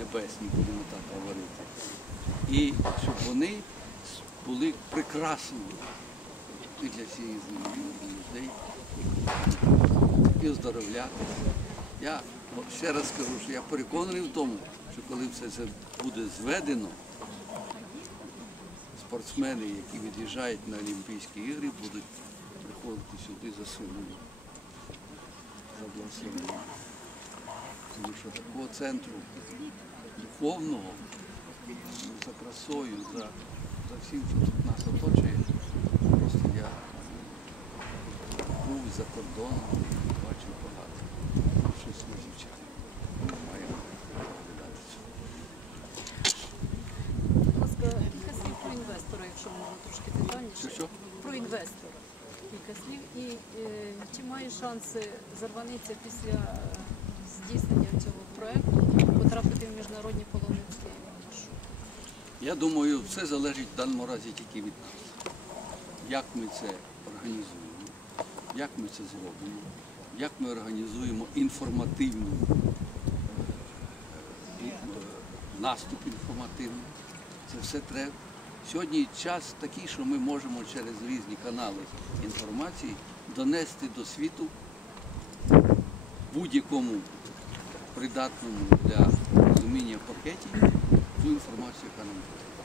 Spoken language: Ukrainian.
небесні, будемо так говорити. І щоб вони були прекрасними і для всієї землі, і людей, і оздоровлятися. Я ще раз скажу, що я переконаний в тому, що коли все це буде зведено, спортсмени, які від'їжджають на Олімпійські ігри, будуть приходити сюди за силою, за благословенням. Тому що такого центру духовного, ну, за красою, за, за всім, що тут нас оточує, просто я був за кордоном і бачив багато. Щось незвичайне. Маємо. Будь ласка, кілька слів про інвестора, якщо можна трошки детальніше. Що? Про інвестора. Кілька слів. І е, чи має шанси Зарваниця після е, здійснення цього проекту потрапити в міжнародні маршрути? Я думаю, все залежить в даному разі тільки від нас. Як ми це організуємо, як ми це зробимо, як ми організуємо інформативну е, наступ інформативний. Це все треба. Сьогодні час такий, що ми можемо через різні канали інформації донести до світу будь-якому придатному для розуміння пакеті ту інформацію, яка нам потрібна.